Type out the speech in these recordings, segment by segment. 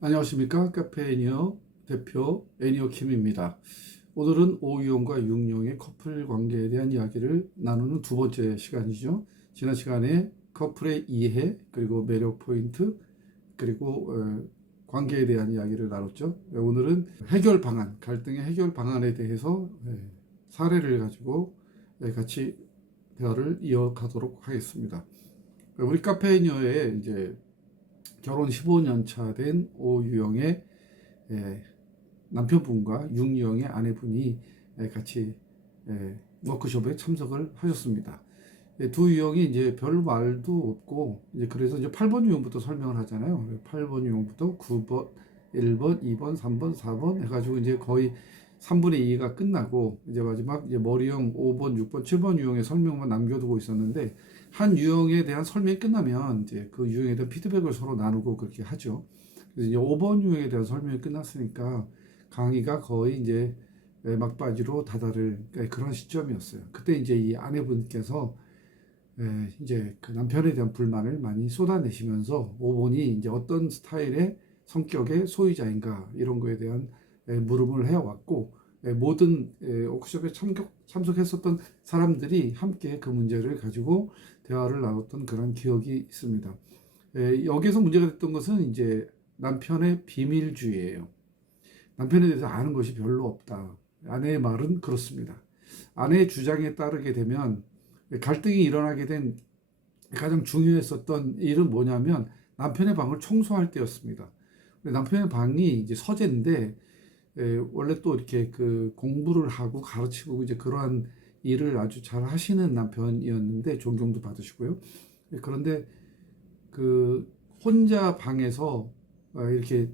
안녕하십니까. 카페 애니어 대표 애니어 킴입니다. 오늘은 오유영과 육영의 커플 관계에 대한 이야기를 나누는 두 번째 시간이죠. 지난 시간에 커플의 이해, 그리고 매력 포인트, 그리고 관계에 대한 이야기를 나눴죠. 오늘은 해결 방안, 갈등의 해결 방안에 대해서 사례를 가지고 같이 대화를 이어가도록 하겠습니다. 우리 카페 애니어의 이제 결혼 15년 차 된 오유영의 남편분과 육유영의 아내분이 같이 워크숍에 참석을 하셨습니다. 두 유형이 이제 별 말도 없고, 이제 그래서 이제 8번 유형부터 설명을 하잖아요. 8번 유형부터 9번, 1번, 2번, 3번, 4번 해가지고 이제 거의 3분의 2가 끝나고, 이제 마지막 이제 머리형 5번, 6번, 7번 유형의 설명만 남겨두고 있었는데, 한 유형에 대한 설명이 끝나면 이제 그 유형에 대한 피드백을 서로 나누고 그렇게 하죠. 그래서 이제 5번 유형에 대한 설명이 끝났으니까 강의가 거의 이제 막바지로 다다를 그런 시점이었어요. 그때 이제 이 아내분께서 이제 그 남편에 대한 불만을 많이 쏟아내시면서 5번이 이제 어떤 스타일의 성격의 소유자인가 이런 거에 대한 물음을 해왔고, 모든 워크숍에 참석했었던 사람들이 함께 그 문제를 가지고 대화를 나눴던 그런 기억이 있습니다. 여기서 문제가 됐던 것은 이제 남편의 비밀주의예요. 남편에 대해서 아는 것이 별로 없다. 아내의 말은 그렇습니다. 아내의 주장에 따르게 되면 갈등이 일어나게 된 가장 중요했었던 일은 뭐냐면 남편의 방을 청소할 때였습니다. 남편의 방이 이제 서재인데 원래 또 이렇게 그 공부를 하고 가르치고 이제 그러한 일을 아주 잘 하시는 남편이었는데 존경도 받으시고요. 그런데 그 혼자 방에서 이렇게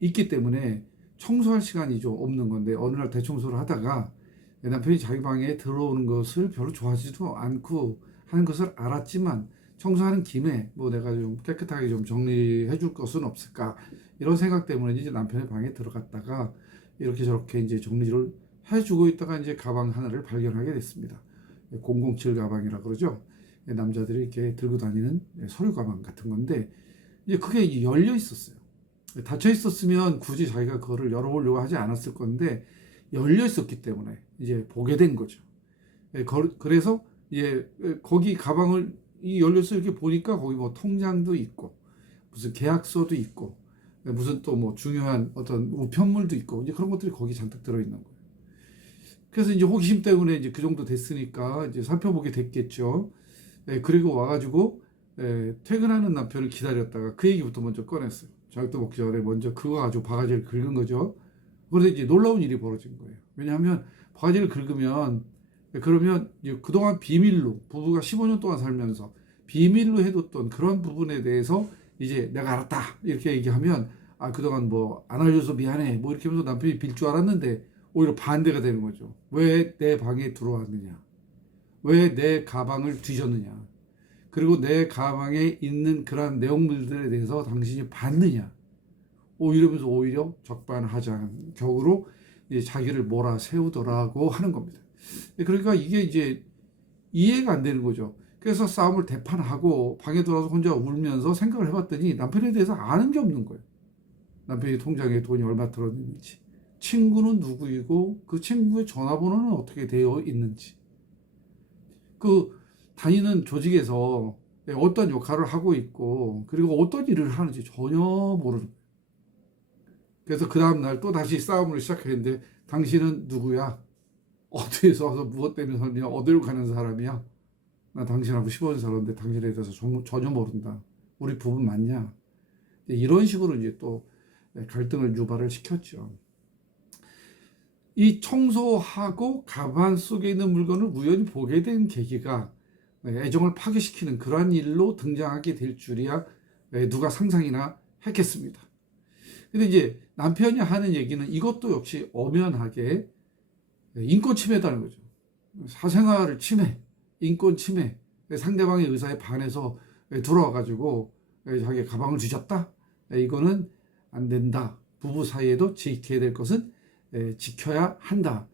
있기 때문에 청소할 시간이 좀 없는 건데, 어느 날 대청소를 하다가 남편이 자기 방에 들어오는 것을 별로 좋아하지도 않고 하는 것을 알았지만, 청소하는 김에 뭐 내가 좀 깨끗하게 좀 정리해 줄 것은 없을까 이런 생각 때문에 이제 남편의 방에 들어갔다가 이렇게 저렇게 이제 정리를 해주고 있다가 이제 가방 하나를 발견하게 됐습니다. 007 가방이라 그러죠. 남자들이 이렇게 들고 다니는 서류 가방 같은 건데, 이제 그게 열려 있었어요. 닫혀 있었으면 굳이 자기가 그거를 열어보려고 하지 않았을 건데 열려 있었기 때문에 이제 보게 된 거죠. 그래서 이제 거기 가방을 열려서 이렇게 보니까 거기 뭐 통장도 있고 무슨 계약서도 있고 무슨 또 뭐 중요한 어떤 우편물도 있고 이제 그런 것들이 거기 잔뜩 들어 있는 거예요. 그래서 이제 호기심 때문에 이제 그 정도 됐으니까 이제 살펴보게 됐겠죠. 그리고 와가지고 퇴근하는 남편을 기다렸다가 그 얘기부터 먼저 꺼냈어요. 저녁도 먹기 전에 먼저 그거 가지고 바가지를 긁은 거죠. 그런데 이제 놀라운 일이 벌어진 거예요. 왜냐하면 바가지를 긁으면 그러면 이제 그동안 비밀로 부부가 15년 동안 살면서 비밀로 해뒀던 그런 부분에 대해서 이제 내가 알았다 이렇게 얘기하면, 아 그동안 뭐 안 알려줘서 미안해 뭐 이렇게 하면서 남편이 빌 줄 알았는데 오히려 반대가 되는 거죠. 왜 내 방에 들어왔느냐, 왜 내 가방을 뒤졌느냐, 그리고 내 가방에 있는 그러한 내용물들에 대해서 당신이 봤느냐, 이러면서 오히려 적반하장격으로 이제 자기를 몰아세우더라고 하는 겁니다. 그러니까 이게 이제 이해가 안 되는 거죠. 그래서 싸움을 대판하고 방에 들어와서 혼자 울면서 생각을 해봤더니 남편에 대해서 아는 게 없는 거예요. 남편이 통장에 돈이 얼마 들었는지, 친구는 누구이고 그 친구의 전화번호는 어떻게 되어 있는지, 그 다니는 조직에서 어떤 역할을 하고 있고 그리고 어떤 일을 하는지 전혀 모르는 거예요. 그래서 그 다음날 또 다시 싸움을 시작했는데, 당신은 누구야? 어디에서 와서 무엇 때문에 살냐? 어디로 가는 사람이야? 나 당신하고 15년 살았는데 당신에 대해서 전혀 모른다. 우리 부부 맞냐? 이런 식으로 이제 또 갈등을 유발을 시켰죠. 이 청소하고 가방 속에 있는 물건을 우연히 보게 된 계기가 애정을 파괴시키는 그러한 일로 등장하게 될 줄이야 누가 상상이나 했겠습니다. 근데 이제 남편이 하는 얘기는 이것도 역시 엄연하게 인권 침해다는 거죠. 사생활을 침해, 인권 침해, 상대방의 의사에 반해서 들어와가지고 자기 가방을 뒤졌다? 이거는 안 된다. 부부 사이에도 지켜야 될 것은 지켜야 한다.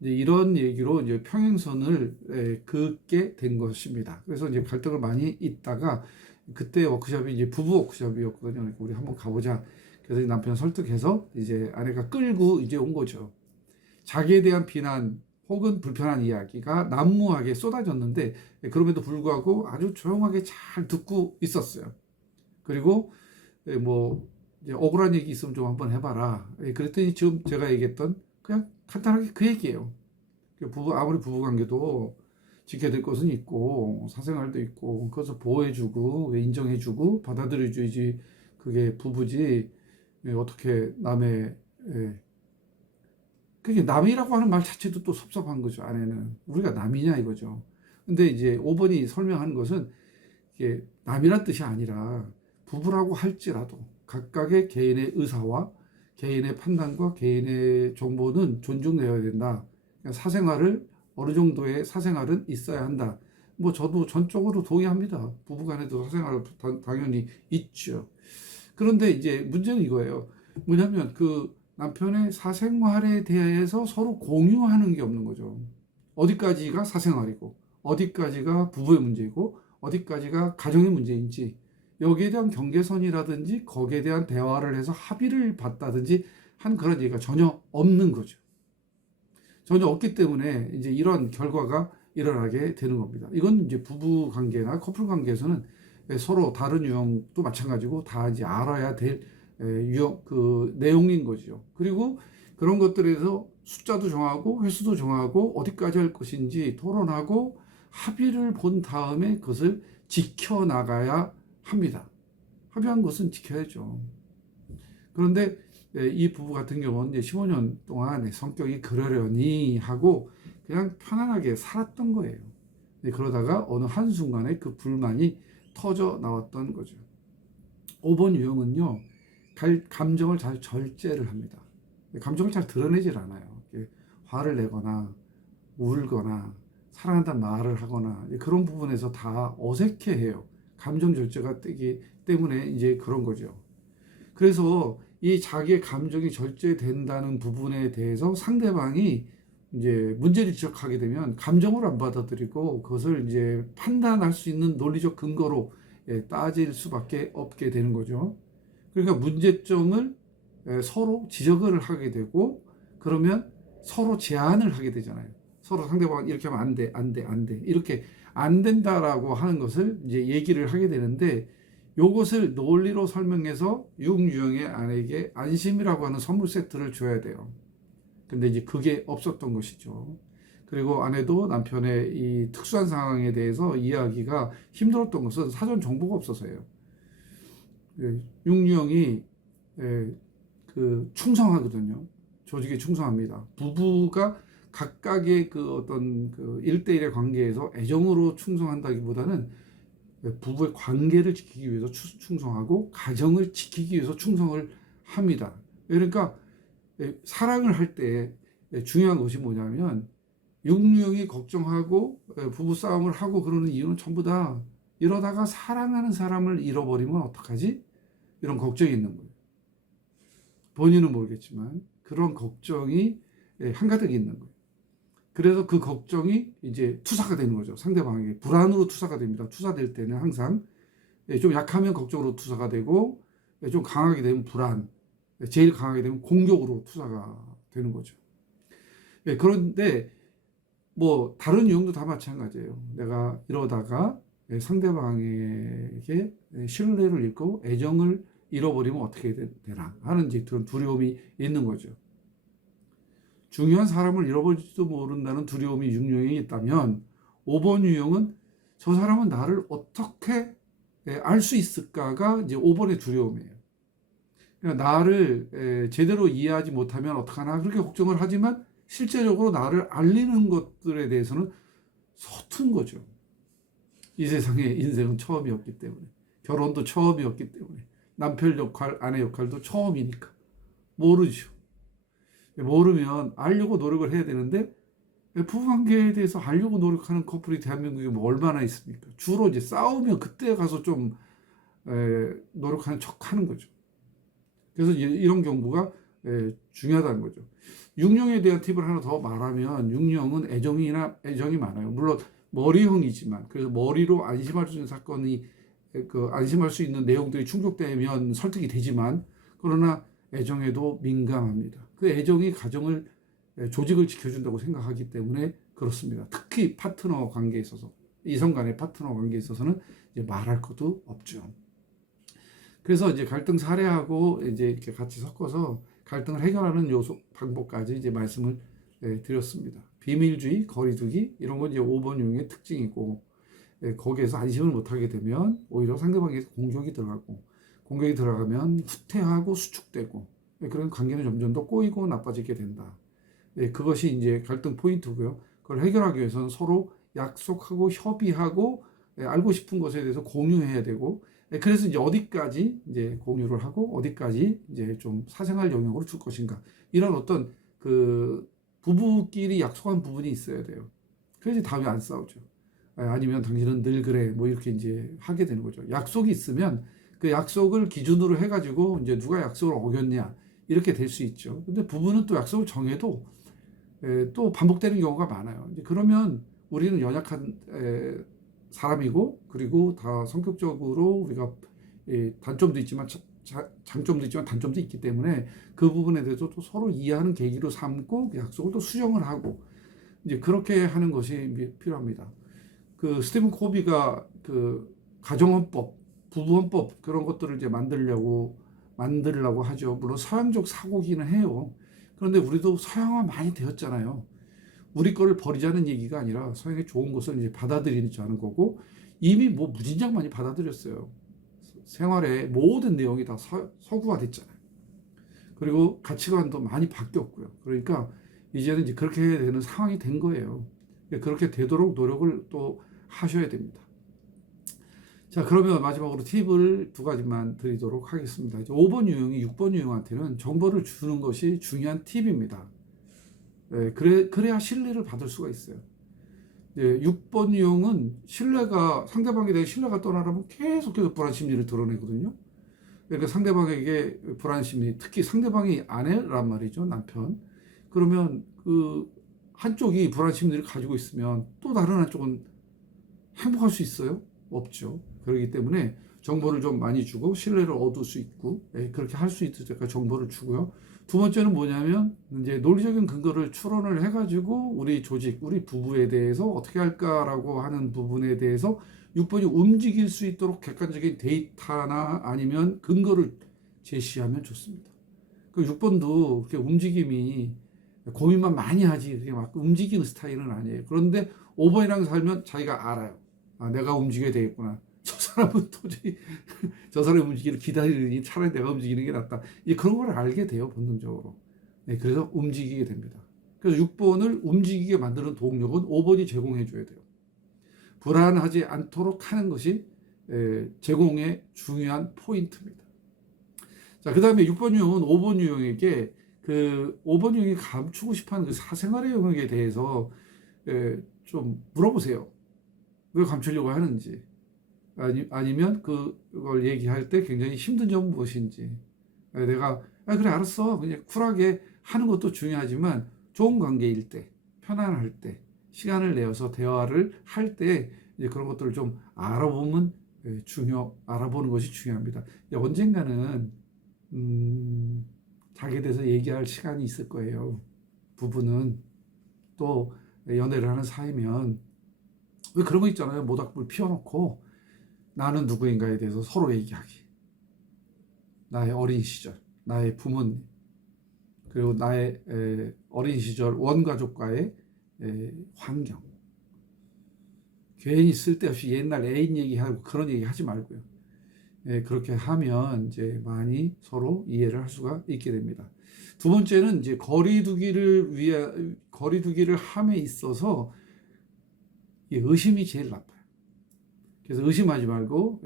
이런 얘기로 이제 평행선을 긋게 된 것입니다. 그래서 이제 갈등을 많이 있다가 그때 워크숍이 이제 부부 워크숍이었거든요. 우리 한번 가보자. 그래서 이 남편을 설득해서 이제 아내가 끌고 이제 온 거죠. 자기에 대한 비난 혹은 불편한 이야기가 난무하게 쏟아졌는데 그럼에도 불구하고 아주 조용하게 잘 듣고 있었어요. 그리고 뭐 이제 억울한 얘기 있으면 좀 한번 해봐라. 그랬더니 지금 제가 얘기했던 그냥 간단하게 그 얘기예요. 아무리 부부관계도 지켜야 될 것은 있고 사생활도 있고 그것을 보호해주고 인정해주고 받아들여줘야지 그게 부부지. 어떻게 남의 그게 남이라고 하는 말 자체도 또 섭섭한 거죠. 아내는 우리가 남이냐 이거죠. 근데 이제 5번이 설명하는 것은 이게 남이란 뜻이 아니라 부부라고 할지라도 각각의 개인의 의사와 개인의 판단과 개인의 정보는 존중되어야 된다. 그러니까 사생활을 어느 정도의 사생활은 있어야 한다. 뭐 저도 전적으로 동의합니다. 부부간에도 사생활은 당연히 있죠. 그런데 이제 문제는 이거예요. 뭐냐면 그 남편의 사생활에 대해서 서로 공유하는 게 없는 거죠. 어디까지가 사생활이고, 어디까지가 부부의 문제이고, 어디까지가 가정의 문제인지, 여기에 대한 경계선이라든지, 거기에 대한 대화를 해서 합의를 봤다든지 한 그런 얘기가 전혀 없는 거죠. 전혀 없기 때문에 이제 이런 결과가 일어나게 되는 겁니다. 이건 이제 부부 관계나 커플 관계에서는 서로 다른 유형도 마찬가지고 다 이제 알아야 될 유형 그 내용인 거죠. 그리고 그런 것들에서 숫자도 정하고 횟수도 정하고 어디까지 할 것인지 토론하고 합의를 본 다음에 그것을 지켜나가야 합니다. 합의한 것은 지켜야죠. 그런데 이 부부 같은 경우는 이제 15년 동안 성격이 그러려니 하고 그냥 편안하게 살았던 거예요. 그러다가 어느 한순간에 그 불만이 터져 나왔던 거죠. 5번 유형은요, 감정을 잘 절제를 합니다. 감정을 잘 드러내질 않아요. 화를 내거나 울거나 사랑한다는 말을 하거나 그런 부분에서 다 어색해해요. 감정 절제가 되기 때문에 이제 그런 거죠. 그래서 이 자기의 감정이 절제된다는 부분에 대해서 상대방이 이제 문제를 지적하게 되면 감정으로 안 받아들이고 그것을 이제 판단할 수 있는 논리적 근거로 따질 수밖에 없게 되는 거죠. 그러니까 문제점을 서로 지적을 하게 되고 그러면 서로 제안을 하게 되잖아요. 서로 상대방 이렇게 하면 안 돼, 안 돼, 안 돼. 이렇게 안 된다라고 하는 것을 이제 얘기를 하게 되는데 요것을 논리로 설명해서 6유형의 아내에게 안심이라고 하는 선물 세트를 줘야 돼요. 근데 이제 그게 없었던 것이죠. 그리고 아내도 남편의 이 특수한 상황에 대해서 이해하기가 힘들었던 것은 사전 정보가 없어서예요. 6유형이 그 충성하거든요. 조직에 충성합니다. 부부가 각각의 그 어떤 그 1대1의 관계에서 애정으로 충성한다기보다는 부부의 관계를 지키기 위해서 충성하고 가정을 지키기 위해서 충성을 합니다. 그러니까 사랑을 할 때 중요한 것이 뭐냐면 육류형이 걱정하고 부부 싸움을 하고 그러는 이유는 전부 다 이러다가 사랑하는 사람을 잃어버리면 어떡하지? 이런 걱정이 있는 거예요. 본인은 모르겠지만 그런 걱정이 한가득 있는 거예요. 그래서 그 걱정이 이제 투사가 되는 거죠. 상대방에게 불안으로 투사가 됩니다. 투사될 때는 항상 좀 약하면 걱정으로 투사가 되고 좀 강하게 되면 불안, 제일 강하게 되면 공격으로 투사가 되는 거죠. 그런데 뭐 다른 유형도 다 마찬가지예요. 내가 이러다가 상대방에게 신뢰를 잃고 애정을 잃어버리면 어떻게 되나 하는 이제 그런 두려움이 있는 거죠. 중요한 사람을 잃어버릴지도 모른다는 두려움이 6유형에 있다면 5번 유형은 저 사람은 나를 어떻게 알 수 있을까가 이제 5번의 두려움이에요. 그러니까 나를 제대로 이해하지 못하면 어떡하나 그렇게 걱정을 하지만 실제적으로 나를 알리는 것들에 대해서는 서툰 거죠. 이 세상에 인생은 처음이었기 때문에 결혼도 처음이었기 때문에 남편 역할, 아내 역할도 처음이니까 모르죠. 모르면 알려고 노력을 해야 되는데 부부관계에 대해서 알려고 노력하는 커플이 대한민국에 뭐 얼마나 있습니까? 주로 이제 싸우면 그때 가서 좀 노력하는 척하는 거죠. 그래서 이런 경우가 중요하다는 거죠. 6령에 대한 팁을 하나 더 말하면 6령은 애정이 많아요. 물론 머리형이지만 그래서 머리로 안심할 수 있는 사건이 안심할 수 있는 내용들이 충족되면 설득이 되지만 그러나 애정에도 민감합니다. 그 애정이 가정을 조직을 지켜준다고 생각하기 때문에 그렇습니다. 특히 파트너 관계에 있어서 이성 간의 파트너 관계에 있어서는 이제 말할 것도 없죠. 그래서 이제 갈등 사례하고 이제 이렇게 같이 섞어서 갈등을 해결하는 요소 방법까지 이제 말씀을 드렸습니다. 비밀주의, 거리두기 이런 건 이제 5번 유형의 특징이고 거기에서 안심을 못하게 되면 오히려 상대방에게 공격이 들어가면 후퇴하고 수축되고 그런 관계는 점점 더 꼬이고 나빠지게 된다. 그것이 이제 갈등 포인트고요. 그걸 해결하기 위해서는 서로 약속하고 협의하고 알고 싶은 것에 대해서 공유해야 되고 그래서 이제 어디까지 이제 공유를 하고 어디까지 이제 좀 사생활 영역으로 줄 것인가 이런 어떤 그 부부끼리 약속한 부분이 있어야 돼요. 그래야지 다음에 안 싸우죠. 아니면 당신은 늘 그래 뭐 이렇게 이제 하게 되는 거죠. 약속이 있으면 그 약속을 기준으로 해가지고 이제 누가 약속을 어겼냐 이렇게 될 수 있죠. 근데 부부는 또 약속을 정해도 또 반복되는 경우가 많아요. 이제 그러면 우리는 연약한 사람이고 그리고 다 성격적으로 우리가 단점도 있지만 장점도 있지만 단점도 있기 때문에 그 부분에 대해서 또 서로 이해하는 계기로 삼고 그 약속을 또 수정을 하고 이제 그렇게 하는 것이 필요합니다. 그 스티븐 코비가 그 가정헌법, 부부헌법 그런 것들을 이제 만들려고 하죠. 물론 서양적 사고기는 해요. 그런데 우리도 서양화 많이 되었잖아요. 우리 거를 버리자는 얘기가 아니라 서양의 좋은 것을 이제 받아들이자는 거고 이미 뭐 무진장 많이 받아들였어요. 생활의 모든 내용이 다 서구화 됐잖아요. 그리고 가치관도 많이 바뀌었고요. 그러니까 이제는 이제 그렇게 되는 상황이 된 거예요. 그렇게 되도록 노력을 또 하셔야 됩니다. 자, 그러면 마지막으로 팁을 두 가지만 드리도록 하겠습니다. 이제 5번 유형이 6번 유형한테는 정보를 주는 것이 중요한 팁입니다. 그래야 신뢰를 받을 수가 있어요. 6번 유형은 상대방에 대해 신뢰가 떠나려면 계속해서 불안 심리를 드러내거든요. 그러니까 상대방에게 불안 심리, 특히 상대방이 아내란 말이죠, 남편. 그러면 그 한쪽이 불안 심리를 가지고 있으면 또 다른 한쪽은 행복할 수 있어요? 없죠. 그렇기 때문에 정보를 좀 많이 주고 신뢰를 얻을 수 있고 그렇게 할 수 있을 때까지 정보를 주고요. 두 번째는 뭐냐면 이제 논리적인 근거를 추론을 해가지고 우리 조직, 우리 부부에 대해서 어떻게 할까라고 하는 부분에 대해서 6번이 움직일 수 있도록 객관적인 데이터나 아니면 근거를 제시하면 좋습니다. 그 6번도 그렇게 움직임이 고민만 많이 하지 그렇게 막 움직이는 스타일은 아니에요. 그런데 5번이랑 살면 자기가 알아요. 아, 내가 움직여야 되겠구나. 저 사람은 도저히 저 사람의 움직이를 기다리니 차라리 내가 움직이는 게 낫다. 이제 그런 걸 알게 돼요, 본능적으로. 네, 그래서 움직이게 됩니다. 그래서 6번을 움직이게 만드는 동력은 5번이 제공해 줘야 돼요. 불안하지 않도록 하는 것이 제공의 중요한 포인트입니다. 자, 그 다음에 6번 유형은 5번 유형에게 그 5번 유형이 감추고 싶어 하는 그 사생활의 영역에 대해서 좀 물어보세요. 왜 감추려고 하는지. 아니면 그걸 얘기할 때 굉장히 힘든 점은 무엇인지. 내가, 그래, 알았어. 그냥 쿨하게 하는 것도 중요하지만 좋은 관계일 때, 편안할 때, 시간을 내어서 대화를 할 때 이제 그런 것들을 좀 알아보는 것이 중요합니다. 언젠가는, 자기에 대해서 얘기할 시간이 있을 거예요. 부부는 또 연애를 하는 사이면 왜 그런 거 있잖아요. 모닥불 피워놓고 나는 누구인가에 대해서 서로 얘기하기. 나의 어린 시절, 나의 부모님, 그리고 나의 어린 시절 원가족과의 환경. 괜히 쓸데없이 옛날 애인 얘기하고 그런 얘기 하지 말고요. 그렇게 하면 이제 많이 서로 이해를 할 수가 있게 됩니다. 두 번째는 이제 거리두기를 함에 있어서 의심이 제일 나빠요. 그래서 의심하지 말고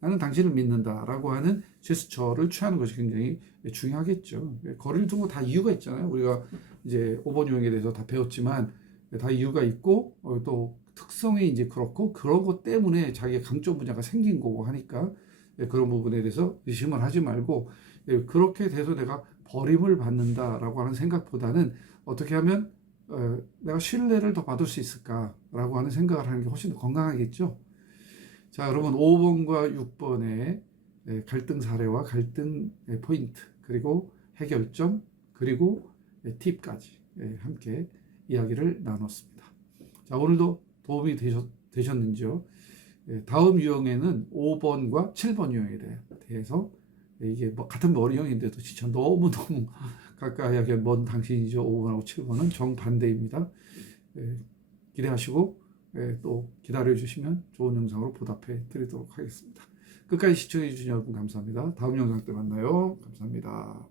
나는 당신을 믿는다라고 하는 제스처를 취하는 것이 굉장히 중요하겠죠. 거리를 두고 다 이유가 있잖아요. 우리가 이제 5번 유형에 대해서 다 배웠지만 다 이유가 있고 또 특성이 이제 그렇고 그런 것 때문에 자기의 강점 분야가 생긴 거고 하니까 그런 부분에 대해서 의심을 하지 말고 그렇게 돼서 내가 버림을 받는다라고 하는 생각보다는 어떻게 하면 내가 신뢰를 더 받을 수 있을까라고 하는 생각을 하는 게 훨씬 더 건강하겠죠. 자, 여러분 5번과 6번의 갈등 사례와 갈등 포인트, 그리고 해결점, 그리고 팁까지 함께 이야기를 나눴습니다. 자, 오늘도 도움이 되셨는지요? 다음 유형에는 5번과 7번 유형에 대해서 이게 뭐 같은 머리형인데도 진짜 너무너무 가까이 먼 당신이죠. 5번하고 7번은 정반대입니다. 기대하시고 또 기다려 주시면 좋은 영상으로 보답해 드리도록 하겠습니다. 끝까지 시청해 주신 여러분 감사합니다. 다음 영상 때 만나요. 감사합니다.